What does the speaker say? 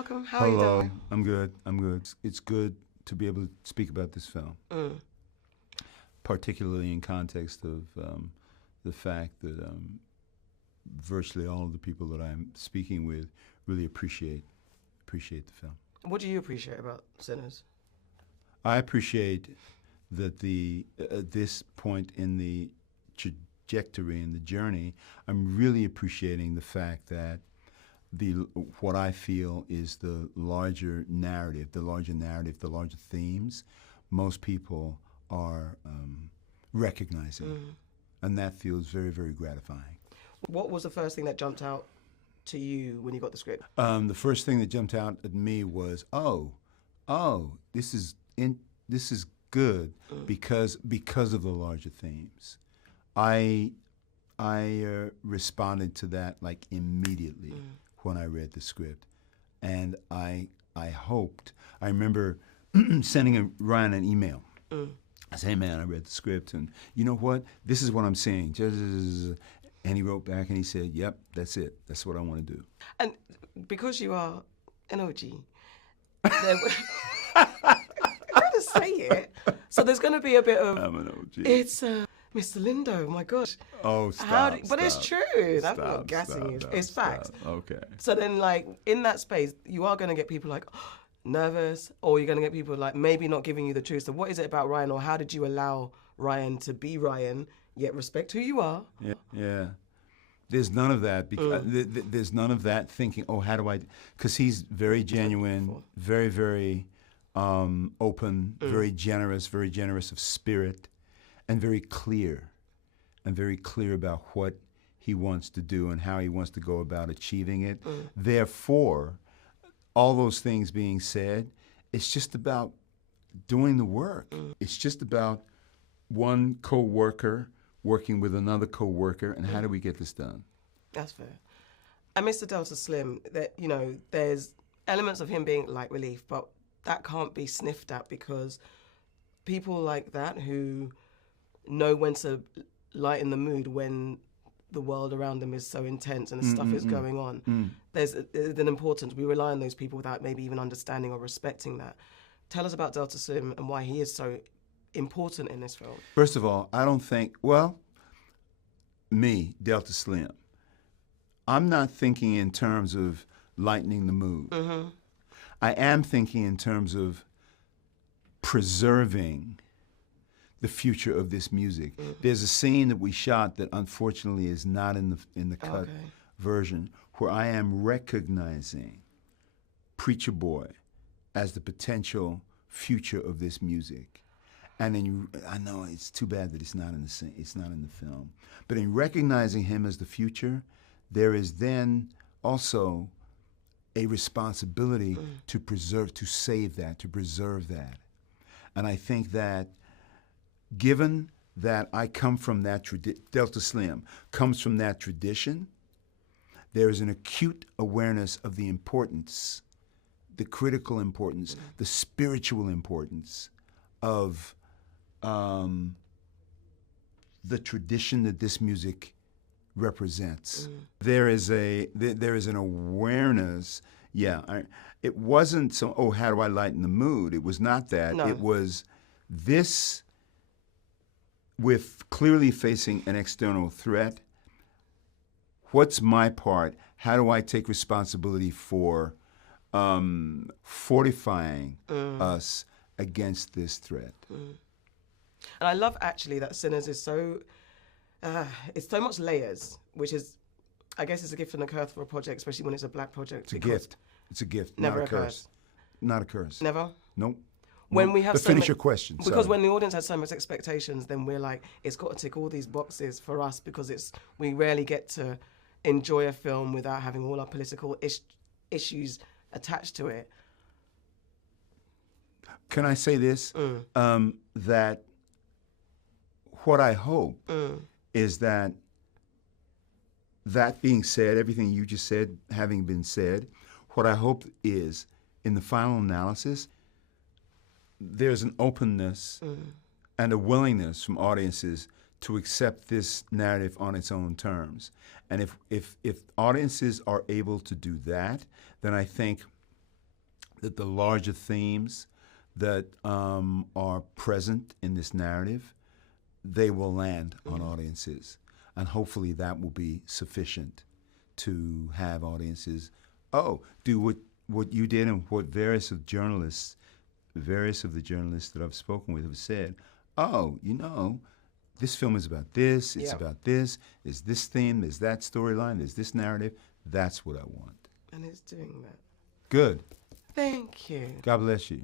welcome. How are you Hello, doing? I'm good. It's good to be able to speak about this film, particularly in context of the fact that virtually all of the people that I'm speaking with really appreciate the film. What do you appreciate about Sinners? I appreciate that at this point in the trajectory and the journey, I'm really appreciating the fact that what I feel is the larger narrative, the larger themes, most people are recognizing, and that feels very, very gratifying. What was the first thing that jumped out to you when you got the script? The first thing that jumped out at me was, this is good because of the larger themes. I responded to that like immediately when I read the script, and I hoped. I remember sending Ryan an email. I said, "Hey man, I read the script, and you know what? This is what I'm seeing." And he wrote back and he said, "Yep, that's it. That's what I want to do." And because you are an OG, I'm going to say it. So there's going to be a bit of. I'm an OG. It's Mr. Lindo. Oh my gosh. Oh, stop. But it's true. I'm not Stop, gassing you. stop, It's facts. Okay. So then, like in that space, you are going to get people like nervous, or you're going to get people like maybe not giving you the truth. So what is it about Ryan, or how did you allow Ryan to be Ryan, yet respect who you are? Yeah. There's none of that. There's none of that thinking, oh, how do I... Because he's very genuine, very, very open, very generous of spirit, and very clear about what he wants to do and how he wants to go about achieving it. Therefore, all those things being said, it's just about doing the work. It's just about one co-worker working with another co-worker, and how do we get this done? That's fair. And Mr. Delta Slim, that there's elements of him being light relief, but that can't be sniffed at because people like that who know when to lighten the mood when the world around them is so intense and stuff is going on. There's an importance. We rely on those people without maybe even understanding or respecting that. Tell us about Delta Slim and why he is so important in this film. First of all, I don't think, me, Delta Slim, I'm not thinking in terms of lightening the mood. I am thinking in terms of preserving the future of this music. There's a scene that we shot that unfortunately is not in the cut version, where I am recognizing Preacher Boy as the potential future of this music. And then I know it's too bad that it's not in the film. But in recognizing him as the future, there is then also a responsibility to save that, to preserve that. And I think that given that I come from that Delta Slim comes from that tradition, there is an acute awareness of the importance, the critical importance, the spiritual importance of the tradition that this music represents. There is an awareness. It wasn't so, how do I lighten the mood? It was not that. No. It was this, with clearly facing an external threat. What's my part? How do I take responsibility for fortifying us against this threat? And I love actually that Sinners is so, it's so much layers, which is, I guess it's a gift and a curse for a project, especially when it's a black project. It's a gift. It's a gift, never not a occurs. curse. Not a curse. Never? Nope. When we have but so finish much, your question. Because sorry. when the audience has so much expectations, then we're like, it's got to tick all these boxes for us because we rarely get to enjoy a film without having all our political issues attached to it. Can I say this? That what I hope is that being said, everything you just said having been said, what I hope is, in the final analysis, there's an openness and a willingness from audiences to accept this narrative on its own terms. And if audiences are able to do that, then I think that the larger themes that are present in this narrative, they will land on audiences. And hopefully that will be sufficient to have audiences, do what you did and what various of the journalists that I've spoken with have said. This film is about this, it's about this, there's this theme, there's that storyline, there's this narrative. That's what I want. And it's doing that. Good. Thank you. God bless you.